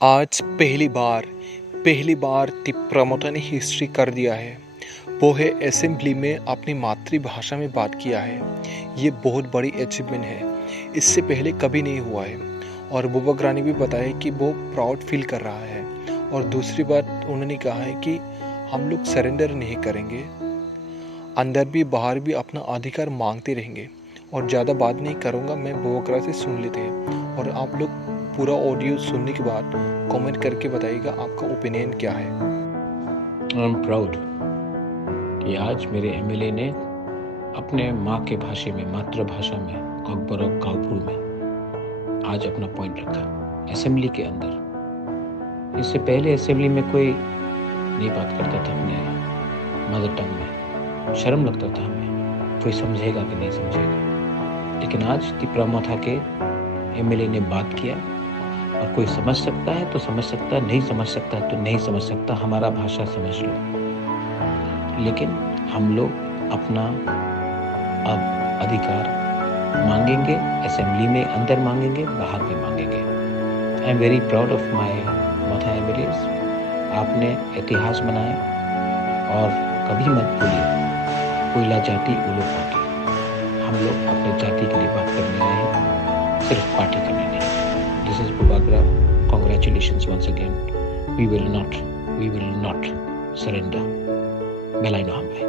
आज पहली बार तिप्रामोता ने हिस्ट्री कर दिया है। वो है असेंबली में अपनी मातृभाषा में बात किया है। ये बहुत बड़ी अचीवमेंट है, इससे पहले कभी नहीं हुआ है। और बुबक रानी भी बताया कि वो प्राउड फील कर रहा है। और दूसरी बात उन्होंने कहा है कि हम लोग सरेंडर नहीं करेंगे, अंदर भी बाहर भी अपना अधिकार मांगते रहेंगे। और ज़्यादा बात नहीं करूँगा, मैं बुबक से सुन लेते हैं और आप लोग पूरा ऑडियो सुनने के बाद कमेंट करके बताइएगा आपका ओपिनियन क्या है। आई एम प्राउड कि आज मेरे एमएलए ने अपने माँ के भाषा में, मातृभाषा में, कॉकबरक काउप्रू में आज अपना पॉइंट रखा असेंबली के अंदर। इससे पहले असेंबली में कोई नहीं बात करता था अपने मदर टंग में, शर्म लगता था हमें, कोई समझेगा कि नहीं समझेगा। लेकिन आज तिप्रामोथा के एमएलए ने बात किया और कोई समझ सकता है तो समझ सकता, नहीं समझ सकता तो नहीं समझ सकता, हमारा भाषा समझ लो। लेकिन हम लोग अपना अब अधिकार मांगेंगे, असेंबली में अंदर मांगेंगे, बाहर भी मांगेंगे। I am very proud of my Motha MLAs. आपने इतिहास बनाया और कभी मत भूलिए, कोयला जाति उलोक पार्टी। हम लोग अपने जाति के लिए बात करने आए हैं, सिर्फ पार्टी करने नहीं। This is Bubagra. Congratulations once again. We will not surrender. Belai no hambai.